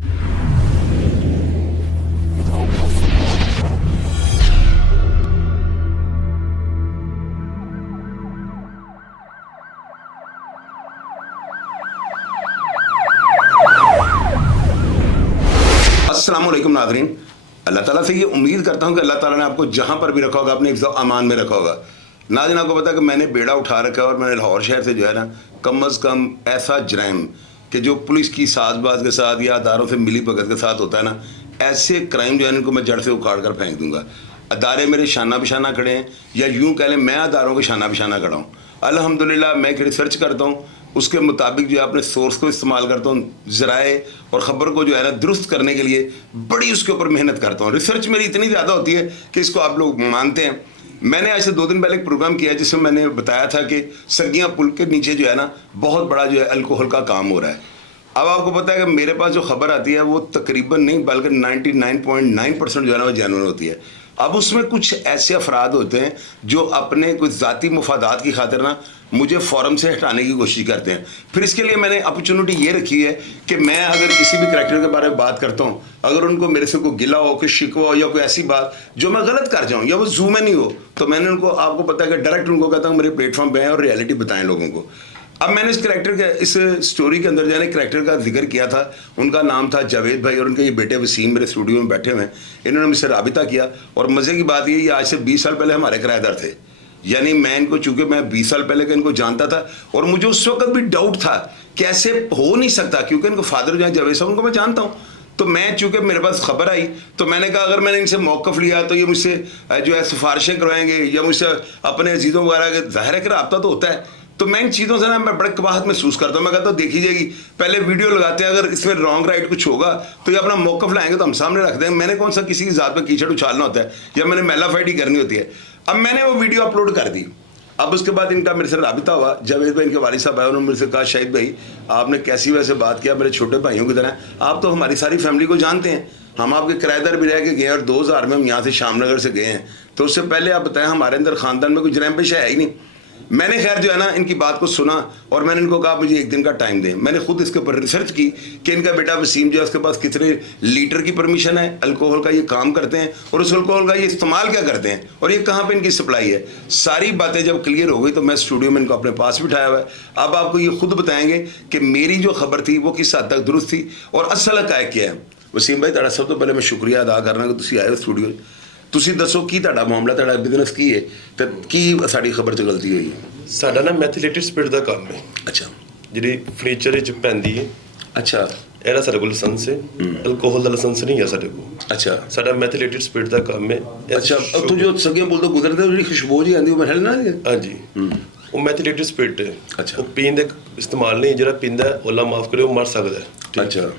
अस्सलामुअलैकुम नाज़रीन, अल्लाह ताला से ये उम्मीद करता हूँ कि अल्लाह ताला ने आपको जहाँ पर भी रखा होगा अपने हिफ्ज़ अमान में रखा होगा। नाज़रीन, आपको पता है कि मैंने बेड़ा उठा रखा है और मैंने लाहौर शहर से जो है ना कम अज़ कम ऐसा जराइम कि जो पुलिस की साज़बाज़ के साथ या अदारों से मिली भगत के साथ होता है ना, ऐसे क्राइम जो है इनको मैं जड़ से उखाड़ कर फेंक दूँगा। अदारे मेरे शाना बिशाना खड़े हैं, या यूँ कह लें मैं अदारों के शाना बिशाना खड़ा हूँ। अल्हम्दुलिल्लाह मैं एक रिसर्च करता हूँ, उसके मुताबिक जो है अपने सोर्स को इस्तेमाल करता हूँ, ज़राए और ख़बर को जो है ना दुरुस्त करने के लिए बड़ी उसके ऊपर मेहनत करता हूँ। रिसर्च मेरी इतनी ज़्यादा होती है कि इसको आप लोग मानते हैं। मैंने आज से 2 दिन पहले एक प्रोग्राम किया जिसमें मैंने बताया था कि सगियाँ पुल के नीचे जो है ना बहुत बड़ा जो है अल्कोहल का काम हो रहा है। अब आपको पता है कि मेरे पास जो खबर आती है वो तकरीबन नहीं बल्कि 99.9% जो है ना वो जेन्युइन होती है। अब उसमें कुछ ऐसे अफराद होते हैं जो अपने कुछ ज़ाती मुफादात की खातिर ना मुझे फोरम से हटाने की कोशिश करते हैं। फिर इसके लिए मैंने अपॉर्चुनिटी ये रखी है कि मैं अगर किसी भी करैक्टर के बारे में बात करता हूँ, अगर उनको मेरे से कोई गिला हो, कोई शिकवा हो या कोई ऐसी बात जो मैं गलत कर जाऊँ या वो जूम में नहीं हो, तो मैंने उनको, आपको पता है कि डायरेक्ट उनको कहता हूँ मेरे प्लेटफॉर्म पे हैं और रियलिटी बताएं लोगों को। अब मैंने इस करैक्टर के, इस स्टोरी के अंदर जो है करैक्टर का जिक्र किया था, उनका नाम था जावेद भाई और उनके ये बेटे वसीम मेरे स्टूडियो में बैठे हुए हैं। इन्होंने मुझसे राबिता किया और मज़े की बात ये आज से 20 साल पहले हमारे किराएदार थे। यानी मैं इनको, चूँकि मैं 20 साल पहले का इनको जानता था और मुझे उस वक्त भी डाउट था कि ऐसे हो नहीं सकता, क्योंकि इनको फादर जो है जावेद साहब उनको मैं जानता हूँ। तो मैं, चूँकि मेरे पास खबर आई तो मैंने कहा अगर मैंने इनसे मौक़िफ़ लिया तो ये मुझसे जो है सिफारिशें करवाएंगे या मुझसे अपने अजीज़ों वगैरह के, ज़ाहिर है कि रब्ता तो होता है। तो मैं इन चीज़ों से ना मैं बड़े कबाहत महसूस करता हूँ। मैं कहता हूँ देखी जाएगी, पहले वीडियो लगाते हैं, अगर इसमें रॉन्ग राइट कुछ होगा तो ये अपना मौक़िफ़ लाएंगे तो हम सामने रख देंगे। मैंने कौन सा किसी की ज़ात पर कीचड़ उछालना होता है या मैंने मेला फाइटी करनी होती है। अब मैंने वो वीडियो अपलोड कर दी। अब उसके बाद इनका मेरे से राबिता हुआ, जावेद भाई इनके वालिद साहब आए, उन्होंने मेरे से कहा शाहिद भाई आपने कैसी वैसे बात किया, मेरे छोटे भाइयों की तरह, आप तो हमारी सारी फैमिली को जानते हैं, हम आपके किराएदार भी रह के गए और 2000 में हम यहाँ से शामनगर से गए हैं, तो उससे पहले आप बताएं हमारे अंदर ख़ानदान में कोई जराइम पेशा है ही नहीं। मैंने खैर जो है ना इनकी बात को सुना और मैंने इनको कहा मुझे 1 दिन का टाइम दें। मैंने खुद इसके ऊपर रिसर्च की कि इनका बेटा वसीम जो है उसके पास कितने लीटर की परमिशन है, अल्कोहल का ये काम करते हैं और उस अल्कोहल का ये इस्तेमाल क्या करते हैं और ये कहाँ पे इनकी सप्लाई है। सारी बातें जब क्लियर हो गई तो मैं स्टूडियो में इनको अपने पास बिठाया हुआ है। अब आपको ये खुद बताएंगे कि मेरी जो खबर थी वो किस हद तक दुरुस्त थी और असल हक़ाइक़ क्या है। वसीम भाई, सब तो पहले मैं शुक्रिया अदा करना कि तुसीं आए हो स्टूडियो। ਤੁਸੀਂ ਦੱਸੋ ਕੀ ਤੁਹਾਡਾ ਮਾਮਲਾ, ਤੁਹਾਡਾ ਬਿਜ਼ਨਸ ਕੀ ਹੈ ਤੇ ਕੀ ਸਾਡੀ ਖਬਰ 'ਚ ਗਲਤੀ ਹੋਈ ਹੈ। ਸਾਡਾ ਨਾ ਮੈਥਲੇਟਿਡ ਸਪਿਰਿਟ ਦਾ ਕੰਮ ਹੈ। ਅੱਛਾ, ਜਿਹੜੀ ਫਰਨੀਚਰ ਵਿੱਚ ਪੈਂਦੀ ਹੈ। ਅੱਛਾ, ਇਹਦਾ ਸਾਡੇ ਕੋਲ ਲਾਇਸੈਂਸ ਹੈ, ਅਲਕੋਹਲ ਦਾ ਲਾਇਸੈਂਸ ਨਹੀਂ ਹੈ ਸਾਡੇ ਕੋਲ। ਅੱਛਾ, ਸਾਡਾ ਮੈਥਲੇਟਿਡ ਸਪਿਰਿਟ ਦਾ ਕੰਮ ਹੈ। ਅੱਛਾ, ਉੱਥੋਂ ਜੋ ਸਗੀਆਂ ਪੁੱਲ ਤੋਂ ਗੁਜ਼ਰਦੇ ਜਿਹੜੀ ਖੁਸ਼ਬੂ ਜੀ ਆਉਂਦੀ ਉਹ ਮਹਿਲ ਨਾ। ਹਾਂਜੀ, ਉਹ ਮੈਥਲੇਟਿਡ ਸਪਿਰਿਟ ਹੈ। ਅੱਛਾ, ਉਹ ਪੀਣ ਦੇ ਇਸਤੇਮਾਲ ਨਹੀਂ, ਜਿਹੜਾ ਪੀਂਦਾ ਅੱਲਾ ਮਾਫ ਕਰੇ ਉਹ ਮਰ ਸਕਦਾ ਹੈ। ਅੱਛਾ,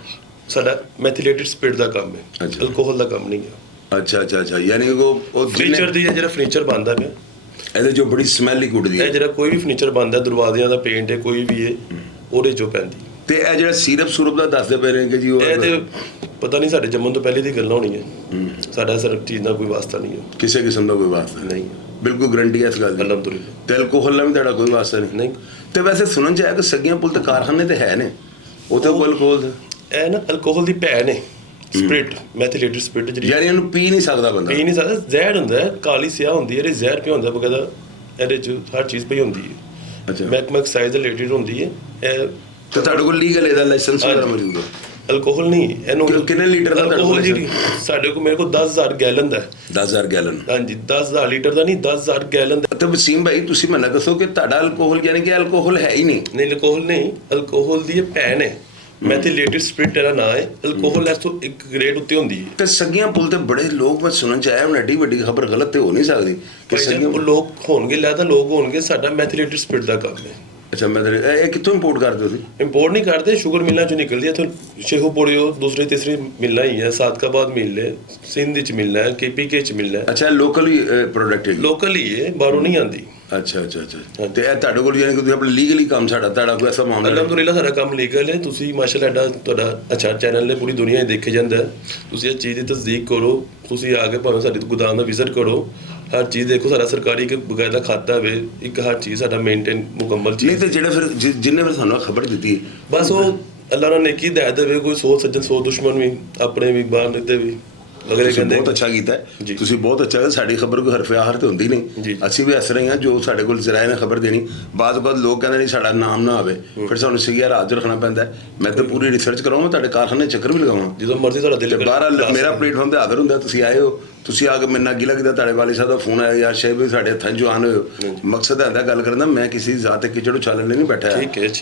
ਸਾਡਾ ਮੈਥਲੇਟਿਡ ਸਪਿਰਿਟ ਦਾ ਕੰਮ ਹੈ, ਅਲਕੋਹਲ ਦਾ ਕੰਮ ਨਹੀਂ ਹੈ। ਅੱਛਾ ਅੱਛਾ ਅੱਛਾ, ਯਾਨੀ ਉਹ ਫਰਨੀਚਰ ਦੀ ਜਿਹੜਾ ਫਰਨੀਚਰ ਬਣਦਾ ਪਿਆ ਇਹਦੇ ਜੋ ਬੜੀ ਸਮੈਲ ਹੀ ਕੁੱਟਦੀ ਹੈ। ਇਹ ਜਿਹੜਾ ਕੋਈ ਵੀ ਫਰਨੀਚਰ ਬਣਦਾ, ਦਰਵਾਜ਼ਿਆਂ ਦਾ ਪੇਂਟ ਹੈ, ਕੋਈ ਵੀ ਹੈ, ਉਹਦੇ 'ਚੋਂ ਪੈਂਦੀ। ਤੇ ਇਹ ਜਿਹੜਾ ਸੀਰਪ ਸੂਰਪ ਦਾ ਦੱਸਦੇ ਪਏ ਨੇ ਕਿ ਜੀ ਉਹ, ਇਹ ਤੇ ਪਤਾ ਨਹੀਂ, ਸਾਡੇ ਜੰਮਣ ਤੋਂ ਪਹਿਲੇ ਦੀ ਗੱਲਾਂ ਹੋਣੀਆਂ। ਸਾਡਾ ਸਰ ਚੀਜ਼ ਦਾ ਕੋਈ ਵਾਸਤਾ ਨਹੀਂ ਹੈ, ਕਿਸੇ ਕਿਸਮ ਦਾ ਕੋਈ ਵਾਸਤਾ ਨਹੀਂ। ਬਿਲਕੁਲ ਗਰੰਟੀ ਹੈ ਇਸ ਗੱਲ ਦੀ। ਅਲਹਮਦੁਲਿਲਾ। ਤੇ ਅਲਕੋਹਲ ਨਾਲ ਵੀ ਤੁਹਾਡਾ ਕੋਈ ਵਾਸਤਾ ਨਹੀਂ। ਤੇ ਵੈਸੇ ਸੁਣਨ 'ਚ ਆਇਆ ਕਿ ਸਗੀਆਂ ਪੁੱਲ ਤੇ ਕਾਰਖਾਨੇ ਤੇ ਹੈ ਨੇ, ਉੱਥੇ ਕੋਈ ਅਲਕੋਹਲ, ਇਹ ਨਾ ਅਲਕੋਹਲ ਦੀ ਭੈਣ ਹੈ ਸਪਿਰਿਟ, ਮੈਥਲੇਟਿਡ ਸਪਿਰਿਟ ਜਿਹੜੀ, ਯਾਨੀ ਇਹਨੂੰ ਪੀ ਨਹੀਂ ਸਕਦਾ ਬੰਦਾ। ਪੀ ਨਹੀਂ ਸਕਦਾ, ਜ਼ਹਿਰ ਹੁੰਦਾ ਹੈ, ਕਾਲੀ ਸਿਆਹ ਹੁੰਦੀ ਹੈ, ਇਹਦੇ ਜ਼ਹਿਰ ਪਿਆ ਹੁੰਦਾ ਬਕਾਇਦਾ, ਇਹਦੇ 'ਚ ਹਰ ਚੀਜ਼ ਪਈ ਹੁੰਦੀ ਹੈ। ਅੱਛਾ, ਮਹਿਕਮਾ ਐਕਸਾਈਜ਼ ਰਿਲੇਟਿਡ ਹੁੰਦੀ ਹੈ ਇਹ। ਤੇ ਤੁਹਾਡੇ ਕੋਲ ਲੀਗਲ ਇਹਦਾ ਲਾਇਸੈਂਸ ਵਗੈਰਾ ਮੌਜੂਦ ਹੈ? ਅਲਕੋਹਲ ਨਹੀਂ ਇਹਨੂੰ। ਕਿੰਨੇ ਲੀਟਰ ਦਾ ਅਲਕੋਹਲ ਜਿਹੜੀ ਸਾਡੇ ਕੋਲ, ਮੇਰੇ ਕੋਲ 10,000 ਗੈਲਨ ਦਾ। 10,000 ਗੈਲਨ? ਹਾਂਜੀ, 10,000 ਲੀਟਰ ਦਾ ਨਹੀਂ, 10,000 ਗੈਲਨ ਦਾ। ਤੇ ਵਸੀਮ ਭਾਈ ਤੁਸੀਂ ਮੈਨੂੰ ਦੱਸੋ ਕਿ ਤੁਹਾਡਾ ਅਲਕੋਹਲ ਯਾਨੀ ਕਿ ਅਲਕੋਹਲ ਹੈ ਹੀ ਨਹੀਂ? ਨਹੀਂ, ਅਲਕੋਹਲ ਨਹੀਂ, ਅਲਕੋਹਲ ਦੀ ਇਹ ਭੈਣ ਹੈ, ਮੈਥਲੇਟਿਡ ਸਪਿਰਿਟ ਇਹਦਾ ਨਾਂ ਹੈ। ਅਲਕੋਹਲ ਇਸ ਤੋਂ ਇੱਕ ਗ੍ਰੇਡ ਉੱਤੇ ਹੁੰਦੀ ਹੈ। ਤੇ ਸਗੀਆਂ ਪੁੱਲ ਤੇ ਬੜੇ ਲੋਕ, ਮੈਂ ਸੁਣਨ 'ਚ ਆਇਆ ਹੁਣ ਐਡੀ ਵੱਡੀ ਖਬਰ ਗਲਤ ਤੇ ਹੋ ਨਹੀਂ ਸਕਦੀ ਕਿ ਸਗੀਆਂ ਲੋਕ ਹੋਣਗੇ, ਲੈਦਾ ਲੋਕ ਹੋਣਗੇ। ਸਾਡਾ ਮੈਥਲੇਟਿਡ ਸਪਿਰਿਟ ਦਾ ਕੰਮ ਹੈ। ਅੱਛਾ, ਮੈਂ ਇਹ ਕਿੱਥੋਂ ਇੰਪੋਰਟ ਕਰਦੇ ਹੋ ਤੁਸੀਂ? ਇੰਪੋਰਟ ਨਹੀਂ ਕਰਦੇ, ਸ਼ੂਗਰ ਮਿਲਾਂ 'ਚੋਂ ਨਿਕਲਦੀ ਹੈ। ਇੱਥੋਂ ਸ਼ੇਖੂਪੁਰਿਓ ਦੂਸਰੀ ਤੀਸਰੀ ਮਿਲਾਂ ਹੀ ਹੈ, ਸਾਦਕਾਬਾਦ ਮਿਲ ਹੈ, ਸਿੰਧ 'ਚ ਮਿਲਣਾ ਹੈ, KPK 'ਚ ਮਿਲਣਾ ਹੈ। ਅੱਛਾ, ਲੋਕਲ ਹੀ ਪ੍ਰੋਡਕਟ ਹੈ? ਲੋਕਲ ਹੀ ਹੈ, ਬਾਹਰੋਂ ਨਹੀਂ ਆਉਂਦੀ। ਅੱਛਾ ਅੱਛਾ ਅੱਛਾ। ਤੇ ਇਹ ਤੁਹਾਡੇ ਕੋਲ ਯਾਨੀ ਕਿ ਤੁਸੀਂ ਆਪਣਾ ਲੀਗਲੀ ਕੰਮ, ਤੁਹਾਡਾ ਕੋਈ ਐਸਾ ਮਾਮਲਾ? ਅਲਹਮਦੁਲਿਲਾ ਸਾਡਾ ਕੰਮ ਲੀਗਲ ਹੈ। ਤੁਸੀਂ ਮਾਸ਼ਾਅੱਲਾ ਤੁਹਾਡਾ ਅੱਛਾ ਚੈਨਲ ਨੇ ਪੂਰੀ ਦੁਨੀਆ 'ਚ ਦੇਖਿਆ ਜਾਂਦਾ। ਤੁਸੀਂ ਇਹ ਚੀਜ਼ ਦੀ ਤਸਦੀਕ ਕਰੋ, ਤੁਸੀਂ ਆ ਕੇ ਭਾਵੇਂ ਸਾਡੇ ਗੋਦਾਮ ਦਾ ਵਿਜ਼ਿਟ ਕਰੋ, ਹਰ ਚੀਜ਼ ਦੇਖੋ। ਸਾਡਾ ਸਰਕਾਰੀ ਇੱਕ ਬਕਾਇਦਾ ਖਾਤਾ ਹੋਵੇ, ਇੱਕ ਹਰ ਚੀਜ਼ ਸਾਡਾ ਮੇਨਟੇਨ ਮੁਕੰਮਲ ਚੀਜ਼। ਨਹੀਂ ਤੇ ਜਿਹੜੇ ਫਿਰ ਜਿੰਨੇ ਫਿਰ ਸਾਨੂੰ ਖਬਰ ਦਿੱਤੀ ਬਸ ਉਹ ਅੱਲਾ ਉਹਨਾਂ ਨੇ ਕੀ ਹਦਾਇਤ ਦੇਵੇ, ਕੋਈ 100 ਸੱਜਣ 100 ਦੁਸ਼ਮਣ ਵੀ, ਆਪਣੇ ਵੀ ਬਾਹਰ ਨਿਕਦੇ ਵੀ ਅਗਲੇ ਤੁਸੀਂ ਕਹਿੰਦੇ ਬਹੁਤ ਅੱਛਾ ਕੀਤਾ ਜੀ। ਤੁਸੀਂ ਬਹੁਤ ਅੱਛਾ, ਸਾਡੀ ਖਬਰ ਕੋਈ ਹਰਫ ਆਖਰ ਤੇ ਹੁੰਦੀ ਜੀ। ਨਹੀਂ, ਅਸੀਂ ਵੀ ਇਸ ਤਰ੍ਹਾਂ ਹੀ ਹਾਂ ਜੋ ਸਾਡੇ ਕੋਲ ਜ਼ਰਾਏ ਨੇ ਖਬਰ ਦੇਣੀ। ਬਾਅਦ ਲੋਕ ਕਹਿੰਦੇ ਨਹੀਂ ਸਾਡਾ ਨਾਮ ਨਾ ਆਵੇ, ਫਿਰ ਸਾਨੂੰ ਸਿਗਿਆਰ ਹਾਜ਼ਰ ਰੱਖਣਾ ਪੈਂਦਾ। ਮੈਂ ਤਾਂ ਪੂਰੀ ਰਿਸਰਚ ਕਰਾਂਗਾ, ਤੁਹਾਡੇ ਕਾਰਖਾਨੇ ਚੱਕਰ ਵੀ ਲਗਾਵਾਂ, ਜਦੋਂ ਮਰਜ਼ੀ ਤੁਹਾਡਾ ਦਿਲ ਕਰੇ। ਬਾਹਰ ਮੇਰਾ ਪਲੇਟਫਾਰਮ ਤੇ ਹਾਜ਼ਰ ਹੁੰਦਾ, ਤੁਸੀਂ ਆਏ ਹੋ, ਤੁਸੀਂ ਆ ਕੇ ਮੇਰੇ ਨਾਲ ਗਿਲਾ ਕੀਤਾ, ਤੁਹਾਡੇ ਵਾਲੀ ਸਾਹਿਬ ਦਾ ਫੋਨ ਆਇਆ, ਯਾਰ ਸ਼ਾਇਦ ਵੀ ਸਾਡੇ ਹੱਥਾਂ 'ਚ ਜਵਾਨ ਹੋਏ ਹੋ। ਮਕਸਦ ਹੁੰਦਾ ਗੱਲ ਕਰਨ ਦਾ, ਮੈਂ ਕਿਸੇ ਜ਼ਾਤ ਕਿਚੜ ਉਛਾਲਣ ਲਈ ਨਹੀਂ ਬੈਠਾ।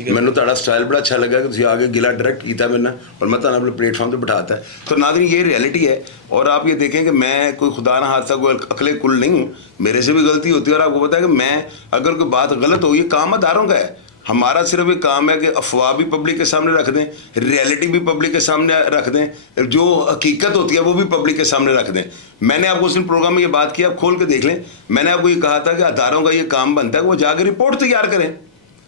ਮੈਨੂੰ ਤੁਹਾਡਾ ਸਟਾਈਲ ਬੜਾ ਅੱਛਾ ਲੱਗਾ ਕਿ ਤੁਸੀਂ ਆ ਕੇ ਗਿਲਾ डायरेक्ट ਕੀਤਾ ਮੇਰੇ ਨਾਲ, और मैं तो अपने प्लेटफॉर्म पे बिठाता है। तो नाज़रीन ये रियलिटी है, और आप ये देखें कि मैं कोई खुदा ना हादसा कोई अकले कुल नहीं हूँ, मेरे से भी गलती होती है। और आपको पता है कि मैं अगर कोई बात गलत हो, ये काम अदारों का है, हमारा सिर्फ एक काम है कि अफवाह भी पब्लिक के सामने रख दें, रियलिटी भी पब्लिक के सामने रख दें, जो हकीकत होती है वो भी पब्लिक के सामने रख दें। मैंने आपको उस दिन प्रोग्राम में ये बात की, आप खोल के देख लें, मैंने आपको ये कहा था कि अदारों का ये काम बनता है कि वो जाकर रिपोर्ट तैयार करें।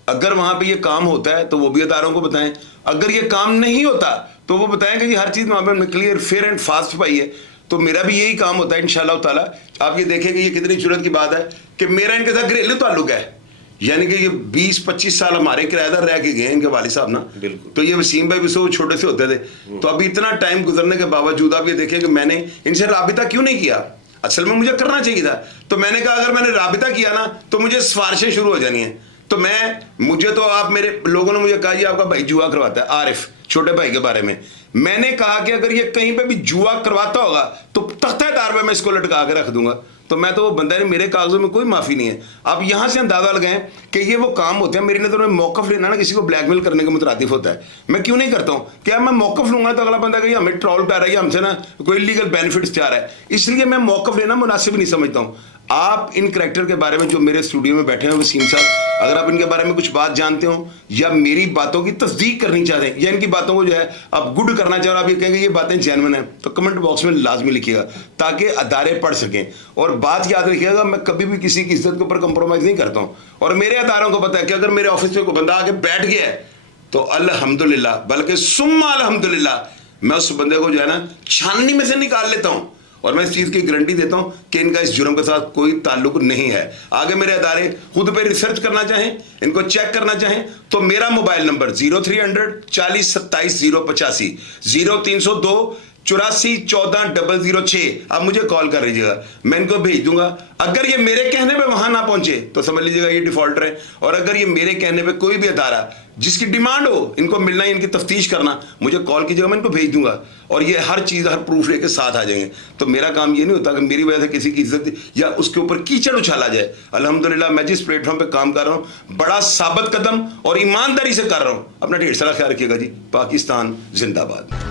अगर वहाँ पे ये काम होता है तो वो भी अदारों को बताएं, अगर ये काम नहीं होता तो वो बताएं कि हर चीज़ वहाँ पे क्लियर फेयर एंड फास्ट पाई है। तो मेरा भी यही काम होता है इंशाल्लाह ताला। आप ये देखें कि ये कितनी जरूरत की बात है कि मेरा इनके साथ घरेलू ताल्लुक है, यानी कि ये 20-25 साल हमारे किराएदार रह के गए इनके वालिद साहब ना। तो ये वसीम भाई भी सो छोटे से होते थे, तो अभी इतना टाइम गुजरने के बावजूद आप ये देखें कि मैंने इनसे राबिता क्यों नहीं किया। असल में मुझे करना चाहिए था, तो मैंने कहा अगर मैंने राबिता किया ना तो मुझे सिफारिशें शुरू हो जानी है। तो मुझे तो आप मेरे लोगों ने मुझे कहा जी आपका भाई जुआ करवाता है, आरिफ छोटे भाई के बारे में। मैंने कहा कि अगर ये कहीं पे भी जुआ करवाता होगा तो तख्तेदार पे मैं इसको लटका के रख दूंगा। तो मैं तो वो बंदा नहीं, मेरे कागजों में कोई माफ़ी नहीं है। आप यहाँ से अंदाज़ा लगाएं कि ये वो काम होते हैं। मेरी नज़र में मौक़िफ़ लेना ना किसी को ब्लैकमेल करने के मुतरादिफ होता है। मैं क्यों नहीं करता हूँ, क्या मैं मौक़िफ़ लूँगा तो अगला बंदा कहीं हमें ट्रॉल कर रहा है या हमसे ना कोई इलीगल बेनिफिट्स चाह रहा है, इसलिए मैं मौक़िफ़ लेना मुनासिब नहीं समझता हूँ। आप इन करैक्टर के बारे में जो मेरे स्टूडियो में बैठे हैं वसीम साहब, अगर आप इनके बारे में कुछ बात जानते हो या मेरी बातों की तस्दीक करनी चाहते हैं या इनकी बातों को जो है आप गुड करना चाह रहे हो, आप ये कहेंगे ये बातें जेन्युइन हैं, तो कमेंट बॉक्स में लाजमी लिखिएगा ताकि अदारे पढ़ सकें। और बात याद रखिएगा, मैं कभी भी किसी की इज्जत के ऊपर कंप्रोमाइज़ नहीं करता हूँ। और मेरे अदारों को पता है कि अगर मेरे ऑफिस में कोई बंदा आके बैठ गया है तो अल्हम्दुलिल्लाह, बल्कि सुम्मा अल्हम्दुलिल्लाह, मैं उस बंदे को जो है ना छाननी में से निकाल लेता हूँ। और मैं इस चीज़ की गारंटी देता हूँ कि इनका इस जुर्म के साथ कोई ताल्लुक नहीं है। आगे मेरे अदारे खुद पे रिसर्च करना चाहें, इनको चेक करना चाहें, तो मेरा मोबाइल नंबर 0300 40 27 085 0302 84 14 006, आप मुझे कॉल कर लीजिएगा, मैं इनको भेज दूंगा। अगर ये मेरे कहने पे वहाँ ना पहुँचे तो समझ लीजिएगा ये डिफ़ॉल्टर है, और अगर ये मेरे कहने पे कोई भी अदारा जिसकी डिमांड हो इनको मिलना है, इनकी तफ्तीश करना, मुझे कॉल कीजिएगा, मैं इनको भेज दूंगा और ये हर चीज़ हर प्रूफ लेके साथ आ जाएंगे। तो मेरा काम ये नहीं होता कि मेरी वजह से किसी की इज्जत या उसके ऊपर कीचड़ उछाला जाए। अल्हम्दुलिल्लाह मैं जिस प्लेटफॉर्म पे काम कर रहा हूँ बड़ा साबित कदम और ईमानदारी से कर रहा हूँ। अपना ढेर सारा ख्याल रखिएगा जी। पाकिस्तान जिंदाबाद।